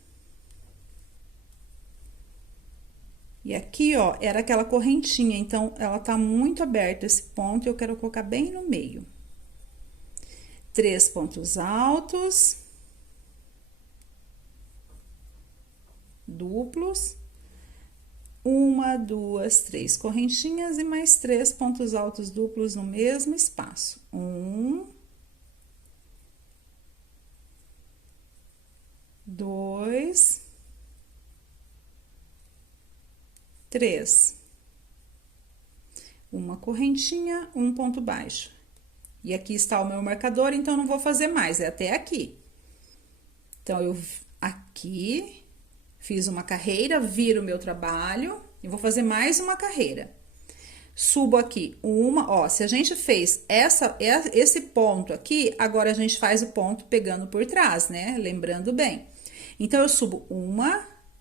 E aqui, ó, era aquela correntinha, então, ela tá muito aberta esse ponto, eu quero colocar bem no meio. 3 pontos altos. Duplos. 1, 2, 3 correntinhas e mais 3 pontos altos duplos no mesmo espaço. 1, 2, 3. Uma correntinha, um ponto baixo. E aqui está o meu marcador, então não vou fazer mais, é até aqui. Então, eu aqui fiz uma carreira, viro o meu trabalho e vou fazer mais uma carreira. Subo aqui uma, ó, se a gente fez esse ponto aqui, agora a gente faz o ponto pegando por trás, né? Lembrando bem. Então, eu subo 1,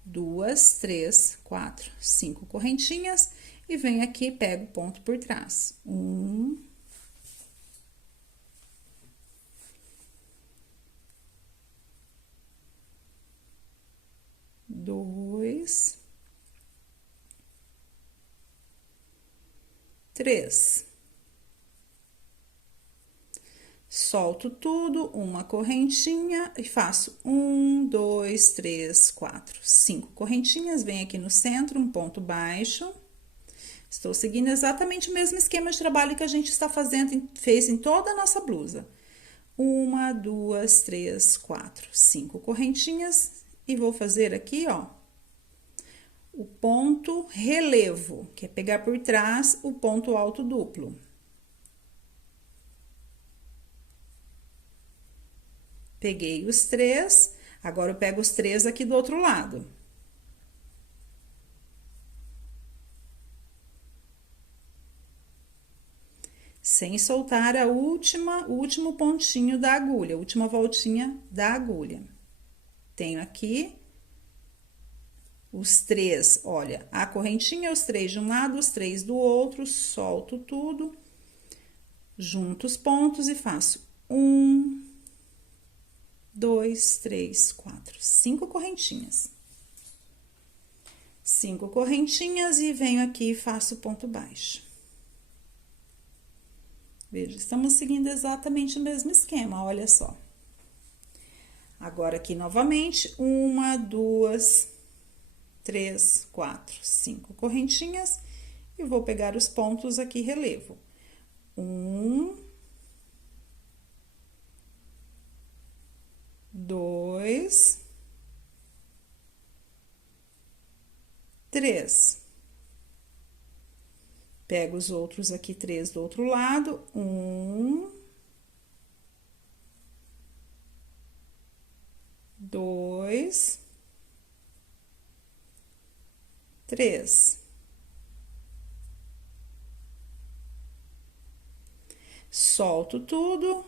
2, 3, 4, 5 correntinhas e venho aqui e pego o ponto por trás. 1, 2, 3. Solto tudo, uma correntinha e faço 1, 2, 3, 4, 5 correntinhas. Venho aqui no centro, um ponto baixo. Estou seguindo exatamente o mesmo esquema de trabalho que a gente está fazendo, fez em toda a nossa blusa. 1, 2, 3, 4, 5 correntinhas. E vou fazer aqui, ó, o ponto relevo, que é pegar por trás o ponto alto duplo. Peguei os 3, agora eu pego os 3 aqui do outro lado. Sem soltar o último pontinho da agulha, a última voltinha da agulha. Tenho aqui os 3, olha, a correntinha, os 3 de um lado, os 3 do outro, solto tudo, junto os pontos e faço 1, 2, 3, 4, 5 correntinhas. 5 correntinhas e venho aqui e faço ponto baixo. Veja, estamos seguindo exatamente o mesmo esquema, olha só. Agora, aqui novamente, 1, 2, 3, 4, 5 correntinhas e vou pegar os pontos aqui, relevo. 1, 2, 3. Pego os outros aqui, 3 do outro lado. 1, 2, 3. Solto tudo,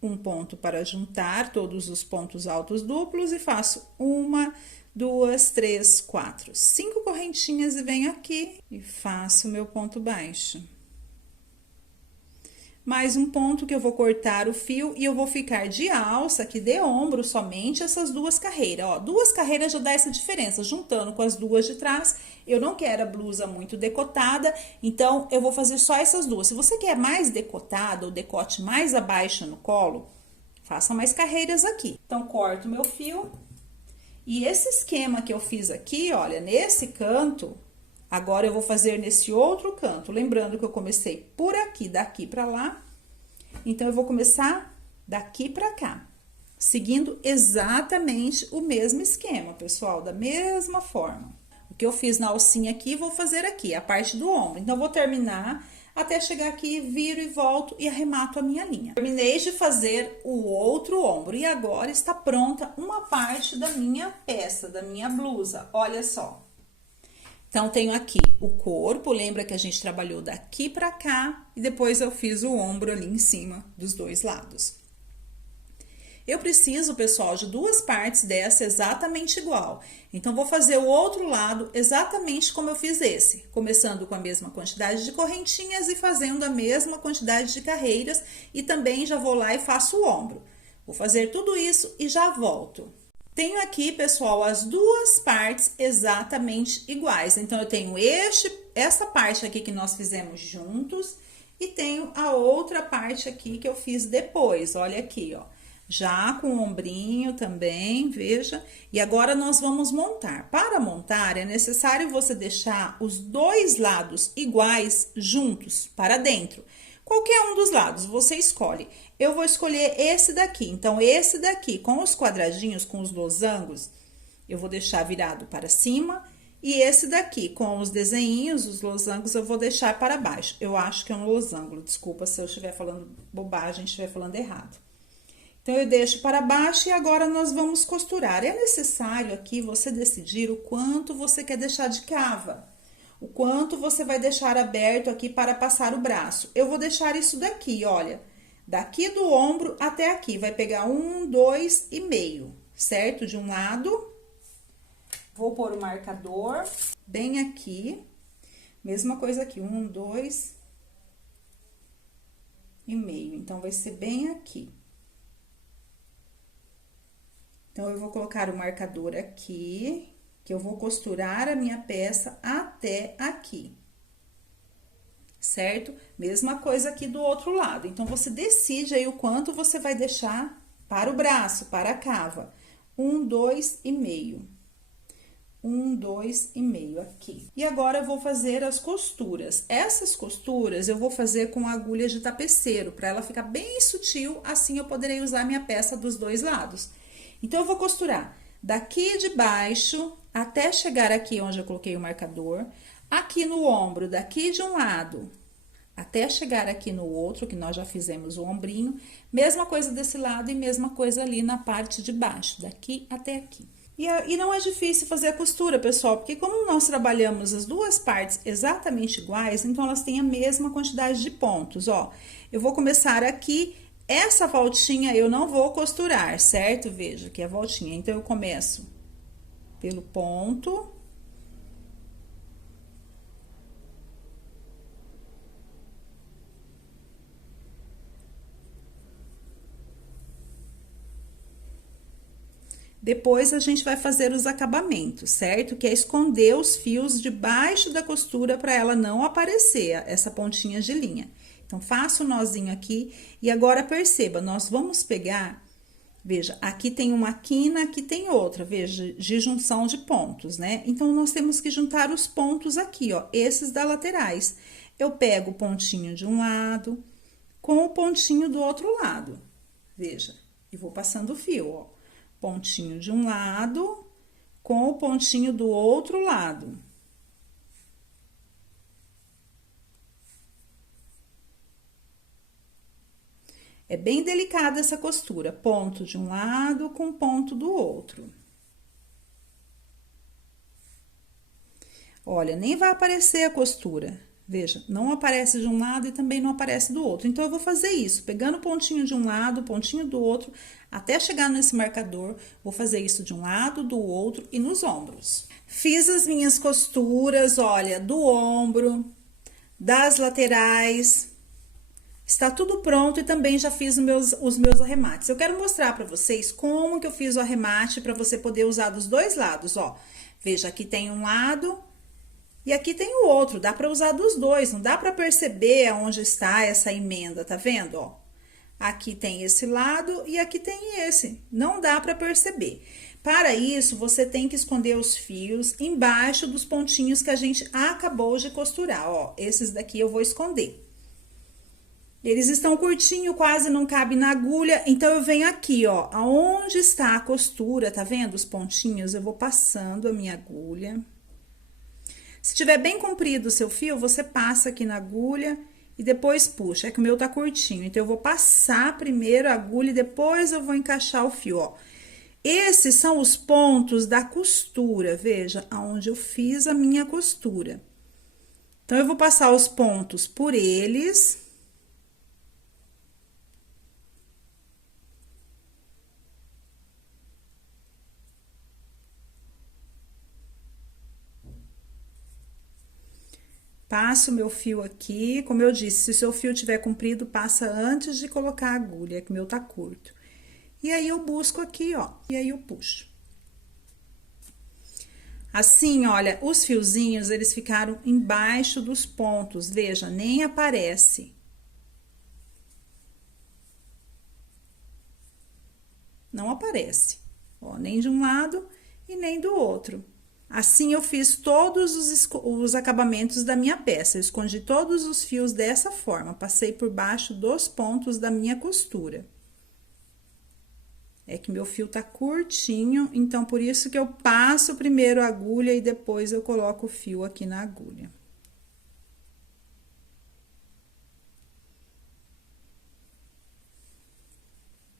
um ponto para juntar todos os pontos altos duplos e faço 1, 2, 3, 4, 5 correntinhas e venho aqui e faço o meu ponto baixo. Mais um ponto que eu vou cortar o fio e eu vou ficar de alça aqui de ombro somente essas 2 carreiras, ó. 2 carreiras já dá essa diferença, juntando com as 2 de trás. Eu não quero a blusa muito decotada, então eu vou fazer só essas 2. Se você quer mais decotada, o decote mais abaixo no colo, faça mais carreiras aqui. Então, corto meu fio. E esse esquema que eu fiz aqui, olha, nesse canto, agora eu vou fazer nesse outro canto. Lembrando que eu comecei por aqui, daqui pra lá. Então, eu vou começar daqui pra cá, seguindo exatamente o mesmo esquema, pessoal, da mesma forma. O que eu fiz na alcinha aqui, vou fazer aqui, a parte do ombro. Então, eu vou terminar até chegar aqui, viro e volto e arremato a minha linha. Terminei de fazer o outro ombro e agora está pronta uma parte da minha peça, da minha blusa. Olha só. Então, tenho aqui o corpo, lembra que a gente trabalhou daqui pra cá e depois eu fiz o ombro ali em cima dos 2 lados. Eu preciso, pessoal, de 2 partes dessa exatamente igual. Então, vou fazer o outro lado exatamente como eu fiz esse. Começando com a mesma quantidade de correntinhas e fazendo a mesma quantidade de carreiras. E também já vou lá e faço o ombro. Vou fazer tudo isso e já volto. Tenho aqui, pessoal, as 2 partes exatamente iguais. Então, eu tenho essa parte aqui que nós fizemos juntos. E tenho a outra parte aqui que eu fiz depois. Olha aqui, ó. Já com o ombrinho também, veja. E agora, nós vamos montar. Para montar, é necessário você deixar os 2 lados iguais juntos para dentro. Qualquer um dos lados, você escolhe. Eu vou escolher esse daqui. Então, esse daqui, com os quadradinhos, com os losangos, eu vou deixar virado para cima. E esse daqui, com os desenhinhos, os losangos, eu vou deixar para baixo. Eu acho que é um losango, desculpa se eu estiver falando bobagem, estiver falando errado. Então, eu deixo para baixo e agora nós vamos costurar. É necessário aqui você decidir o quanto você quer deixar de cava. O quanto você vai deixar aberto aqui para passar o braço. Eu vou deixar isso daqui, olha. Daqui do ombro até aqui. Vai pegar 1, 2 e meio, certo? De um lado. Vou pôr o marcador bem aqui. Mesma coisa aqui, 1, 2 e meio. Então, vai ser bem aqui. Então, eu vou colocar o marcador aqui, que eu vou costurar a minha peça até aqui, certo? Mesma coisa aqui do outro lado. Então, você decide aí o quanto você vai deixar para o braço, para a cava. 1, 2 e meio. 1, 2 e meio aqui. E agora, eu vou fazer as costuras. Essas costuras, eu vou fazer com agulha de tapeceiro, para ela ficar bem sutil, assim eu poderei usar minha peça dos 2 lados. Então, eu vou costurar daqui de baixo até chegar aqui onde eu coloquei o marcador, aqui no ombro, daqui de um lado até chegar aqui no outro, que nós já fizemos o ombrinho, mesma coisa desse lado e mesma coisa ali na parte de baixo, daqui até aqui. E não é difícil fazer a costura, pessoal, porque como nós trabalhamos as 2 partes exatamente iguais, então elas têm a mesma quantidade de pontos, ó. Eu vou começar aqui. Essa voltinha eu não vou costurar, certo? Veja que é a voltinha. Então, eu começo pelo ponto, Depois, a gente vai fazer os acabamentos, certo? Que é esconder os fios debaixo da costura para ela não aparecer, essa pontinha de linha. Então, faço o nozinho aqui e agora perceba, nós vamos pegar, veja, aqui tem uma quina, aqui tem outra, veja, de junção de pontos, né? Então, nós temos que juntar os pontos aqui, ó, esses da laterais. Eu pego o pontinho de um lado com o pontinho do outro lado, veja, e vou passando o fio, ó. Pontinho de um lado com o pontinho do outro lado. É bem delicada essa costura, ponto de um lado com ponto do outro. Olha, nem vai aparecer a costura, veja, não aparece de um lado e também não aparece do outro. Então, eu vou fazer isso, pegando o pontinho de um lado, pontinho do outro, até chegar nesse marcador, vou fazer isso de um lado, do outro e nos ombros. Fiz as minhas costuras, olha, do ombro, das laterais, está tudo pronto e também já fiz os meus arremates. Eu quero mostrar para vocês como que eu fiz o arremate para você poder usar dos dois lados, ó. Veja, aqui tem um lado e aqui tem o outro, dá para usar dos dois, não dá para perceber aonde está essa emenda, tá vendo, ó? Aqui tem esse lado e aqui tem esse, não dá para perceber. Para isso, você tem que esconder os fios embaixo dos pontinhos que a gente acabou de costurar, ó. Esses daqui eu vou esconder. Eles estão curtinho, quase não cabe na agulha, então eu venho aqui, ó, aonde está a costura, tá vendo os pontinhos? Eu vou passando a minha agulha. Se tiver bem comprido o seu fio, você passa aqui na agulha e depois puxa. É que o meu tá curtinho, então eu vou passar primeiro a agulha e depois eu vou encaixar o fio, ó. Esses são os pontos da costura, veja, aonde eu fiz a minha costura. Então, eu vou passar os pontos por eles. Passo o meu fio aqui, como eu disse, se o seu fio tiver comprido, passa antes de colocar a agulha, que o meu tá curto. E aí, eu busco aqui, ó, e aí eu puxo. Assim, olha, os fiozinhos, eles ficaram embaixo dos pontos, veja, nem aparece. Não aparece, ó, nem de um lado e nem do outro. Assim, eu fiz todos os acabamentos da minha peça. Eu escondi todos os fios dessa forma, passei por baixo dos pontos da minha costura. É que meu fio tá curtinho, então, por isso que eu passo primeiro a agulha e depois eu coloco o fio aqui na agulha.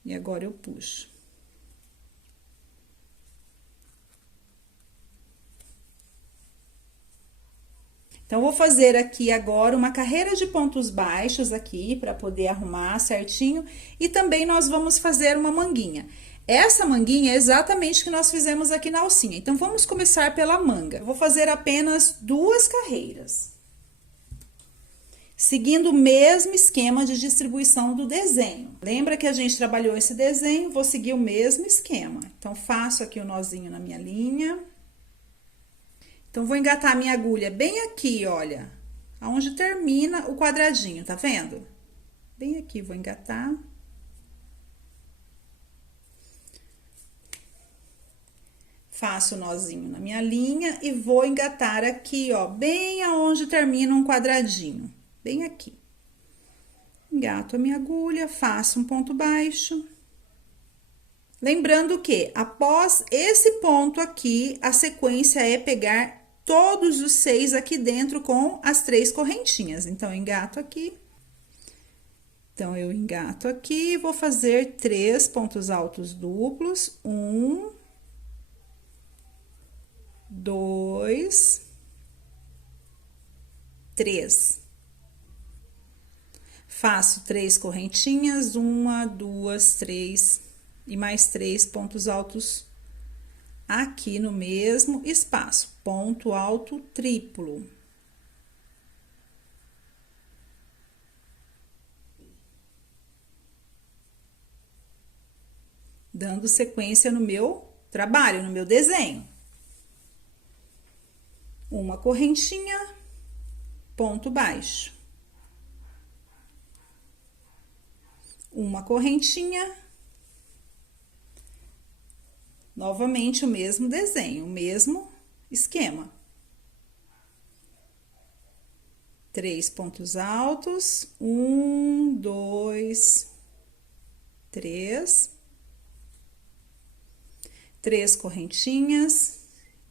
E agora, eu puxo. Então, vou fazer aqui agora uma carreira de pontos baixos aqui, para poder arrumar certinho. E também nós vamos fazer uma manguinha. Essa manguinha é exatamente o que nós fizemos aqui na alcinha. Então, vamos começar pela manga. Eu vou fazer apenas 2 carreiras. Seguindo o mesmo esquema de distribuição do desenho. Lembra que a gente trabalhou esse desenho? Vou seguir o mesmo esquema. Então, faço aqui o nozinho na minha linha. Então, vou engatar a minha agulha bem aqui, olha, aonde termina o quadradinho, tá vendo? Bem aqui, vou engatar. Faço o nozinho na minha linha e vou engatar aqui, ó, bem aonde termina um quadradinho, bem aqui. Engato a minha agulha, faço um ponto baixo. Lembrando que, após esse ponto aqui, a sequência é pegar todos os 6 aqui dentro com as 3 correntinhas. Então, eu engato aqui. Então, eu engato aqui, vou fazer 3 pontos altos duplos. 1, 2, 3. Faço 3 correntinhas, 1, 2, 3 e mais 3 pontos altos aqui no mesmo espaço. Ponto alto triplo. Dando sequência no meu trabalho, no meu desenho. Uma correntinha, ponto baixo. Uma correntinha, novamente o mesmo desenho, o mesmo esquema. 3 pontos altos, 1, 2, 3. 3 correntinhas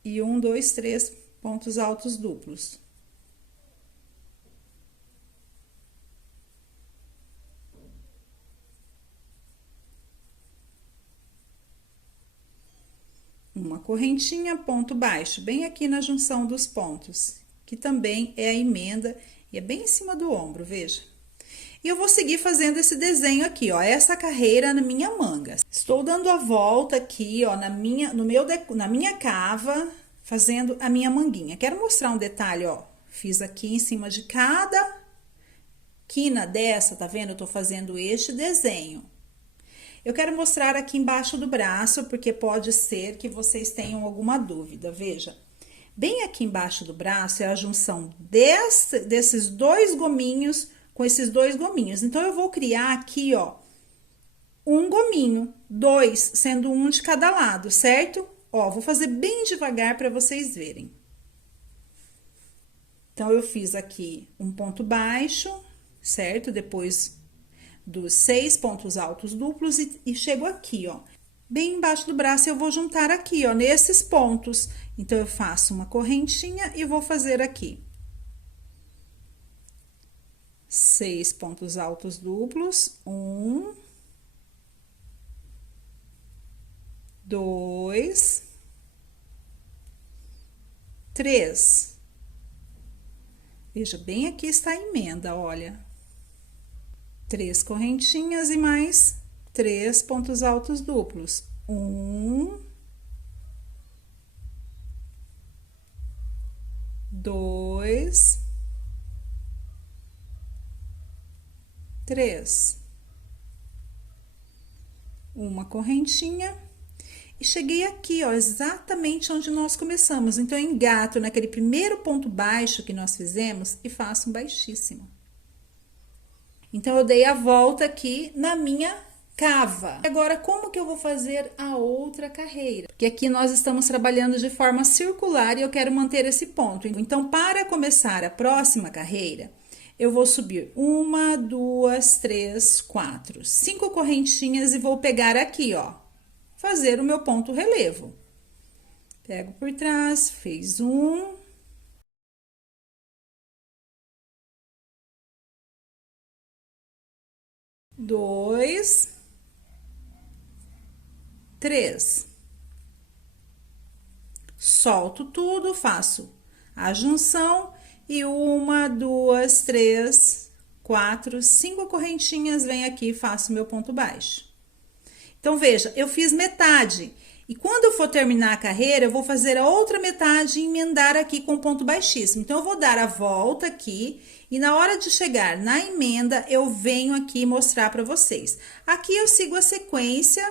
e 1, 2, 3 pontos altos duplos. Uma correntinha, ponto baixo, bem aqui na junção dos pontos, que também é a emenda e é bem em cima do ombro, veja. E eu vou seguir fazendo esse desenho aqui, ó, essa carreira na minha manga. Estou dando a volta aqui, ó, na minha cava, fazendo a minha manguinha. Quero mostrar um detalhe, ó, fiz aqui em cima de cada quina dessa, tá vendo? Eu tô fazendo este desenho. Eu quero mostrar aqui embaixo do braço, porque pode ser que vocês tenham alguma dúvida, veja. Bem aqui embaixo do braço é a junção desses dois gominhos com esses dois gominhos. Então, eu vou criar aqui, ó, um gominho, 2, sendo um de cada lado, certo? Ó, vou fazer bem devagar para vocês verem. Então, eu fiz aqui um ponto baixo, certo? Depois dos 6 pontos altos duplos e chego aqui, ó. Bem embaixo do braço, eu vou juntar aqui, ó, nesses pontos. Então, eu faço uma correntinha e vou fazer aqui 6 pontos altos duplos, 1, 2, 3. Veja, bem aqui está a emenda, olha. 3 correntinhas e mais 3 pontos altos duplos. 1, 2, 3. Uma correntinha e cheguei aqui, ó, exatamente onde nós começamos. Então, eu engato naquele primeiro ponto baixo que nós fizemos e faço um baixíssimo. Então, eu dei a volta aqui na minha cava. Agora, como que eu vou fazer a outra carreira? Porque aqui nós estamos trabalhando de forma circular e eu quero manter esse ponto. Então, para começar a próxima carreira, eu vou subir 1, 2, 3, 4, 5 correntinhas e vou pegar aqui, ó, fazer o meu ponto relevo. Pego por trás, fez 1, 2, 3. Solto tudo, faço a junção e 1, 2, 3, 4, 5 correntinhas, vem aqui e faço meu ponto baixo. Então, veja, eu fiz metade. E quando eu for terminar a carreira, eu vou fazer a outra metade e emendar aqui com ponto baixíssimo. Então, eu vou dar a volta aqui e na hora de chegar na emenda, eu venho aqui mostrar para vocês. Aqui eu sigo a sequência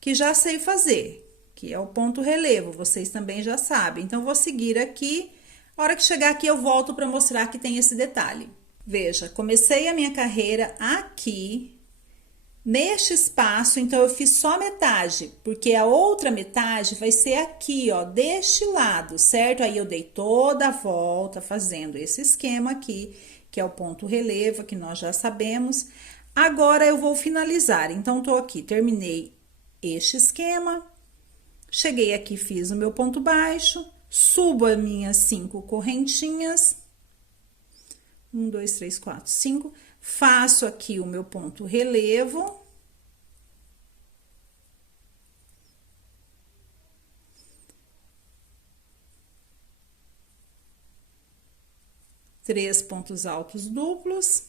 que já sei fazer, que é o ponto relevo, vocês também já sabem. Então, eu vou seguir aqui. A hora que chegar aqui, eu volto para mostrar que tem esse detalhe. Veja, comecei a minha carreira aqui, neste espaço, então, eu fiz só metade, porque a outra metade vai ser aqui, ó, deste lado, certo? Aí, eu dei toda a volta fazendo esse esquema aqui, que é o ponto relevo, que nós já sabemos. Agora, eu vou finalizar. Então, tô aqui, terminei este esquema, cheguei aqui, fiz o meu ponto baixo, subo as minhas 5 correntinhas, 1, 2, 3, 4, 5, faço aqui o meu ponto relevo, três pontos altos duplos.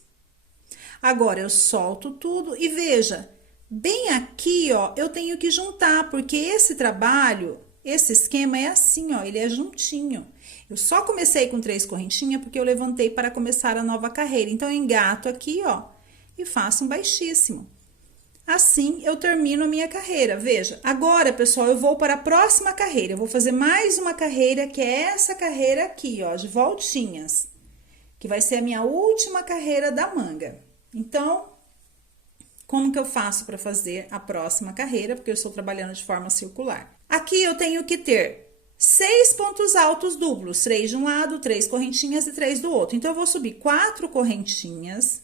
Agora, eu solto tudo e veja, bem aqui, ó, eu tenho que juntar, porque esse trabalho, esse esquema é assim, ó, ele é juntinho. Eu só comecei com 3 correntinhas porque eu levantei para começar a nova carreira. Então, eu engato aqui, ó, e faço um baixíssimo. Assim, eu termino a minha carreira. Veja, agora, pessoal, eu vou para a próxima carreira. Eu vou fazer mais uma carreira, que é essa carreira aqui, ó, de voltinhas, que vai ser a minha última carreira da manga. Então, como que eu faço para fazer a próxima carreira? Porque eu estou trabalhando de forma circular. Aqui eu tenho que ter 6 pontos altos duplos, 3 de um lado, 3 correntinhas e 3 do outro. Então, eu vou subir 4 correntinhas,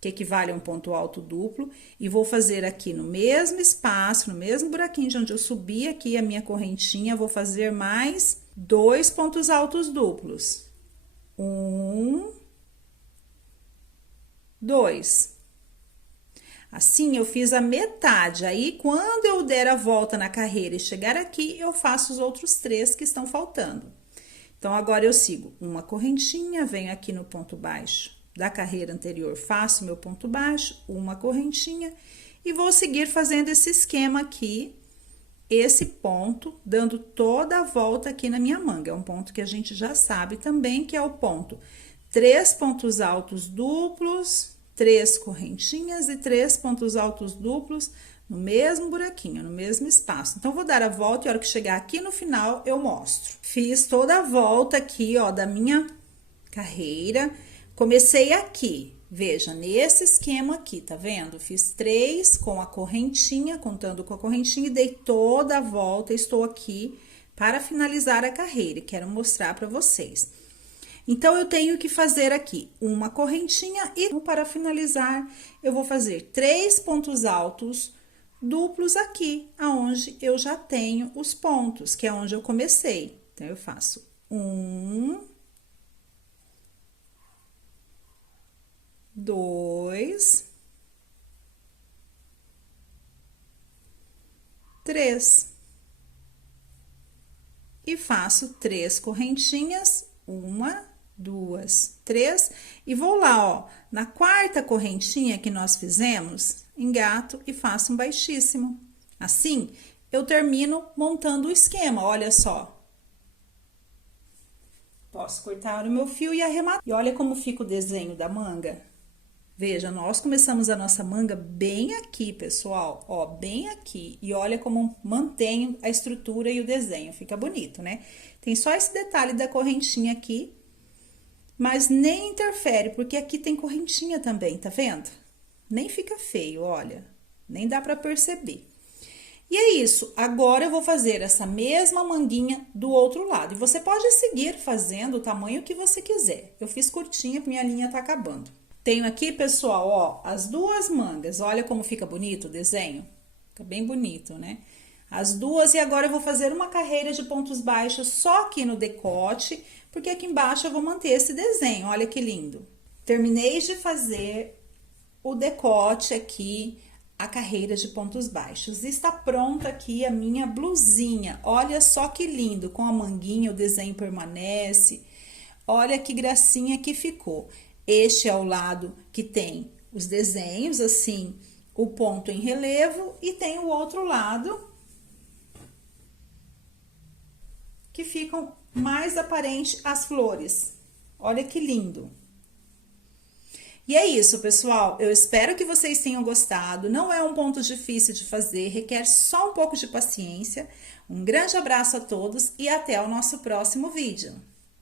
que equivale a um ponto alto duplo, e vou fazer aqui no mesmo espaço, no mesmo buraquinho de onde eu subi aqui a minha correntinha, vou fazer mais 2 pontos altos duplos. 1, 2. Assim, eu fiz a metade. Aí, quando eu der a volta na carreira e chegar aqui, eu faço os outros 3 que estão faltando. Então, agora eu sigo uma correntinha, venho aqui no ponto baixo da carreira anterior, faço meu ponto baixo, uma correntinha e vou seguir fazendo esse esquema aqui, esse ponto, dando toda a volta aqui na minha manga. É um ponto que a gente já sabe também, que é o ponto 3 pontos altos duplos, 3 correntinhas e 3 pontos altos duplos no mesmo buraquinho, no mesmo espaço. Então, vou dar a volta e a hora que chegar aqui no final, eu mostro. Fiz toda a volta aqui, ó, da minha carreira. Comecei aqui, veja, nesse esquema aqui, tá vendo? Fiz 3 com a correntinha, contando com a correntinha, e dei toda a volta. Estou aqui para finalizar a carreira, e quero mostrar para vocês. Então, eu tenho que fazer aqui uma correntinha e para finalizar, eu vou fazer 3 pontos altos duplos aqui, aonde eu já tenho os pontos, que é onde eu comecei. Então, eu faço 1, 2, 3 e faço 3 correntinhas, 1, 2, 3 e vou lá, ó, na quarta correntinha que nós fizemos, engato e faço um baixíssimo. Assim, eu termino montando o esquema, olha só. Posso cortar o meu fio e arrematar. E olha como fica o desenho da manga. Veja, nós começamos a nossa manga bem aqui, pessoal, ó, bem aqui. E olha como mantenho a estrutura e o desenho, fica bonito, né? Tem só esse detalhe da correntinha aqui, mas nem interfere, porque aqui tem correntinha também, tá vendo? Nem fica feio, olha, nem dá pra perceber. E é isso, agora eu vou fazer essa mesma manguinha do outro lado. E você pode seguir fazendo o tamanho que você quiser. Eu fiz curtinha, porque minha linha tá acabando. Tenho aqui, pessoal, ó, as 2 mangas. Olha como fica bonito o desenho. Fica bem bonito, né? As 2, e agora eu vou fazer uma carreira de pontos baixos só aqui no decote, porque aqui embaixo eu vou manter esse desenho. Olha que lindo. Terminei de fazer o decote aqui, a carreira de pontos baixos. Está pronta aqui a minha blusinha. Olha só que lindo, com a manguinha o desenho permanece. Olha que gracinha que ficou. Este é o lado que tem os desenhos, assim, o ponto em relevo, e tem o outro lado que ficam mais aparente as flores. Olha que lindo! E é isso, pessoal. Eu espero que vocês tenham gostado. Não é um ponto difícil de fazer, requer só um pouco de paciência. Um grande abraço a todos e até o nosso próximo vídeo.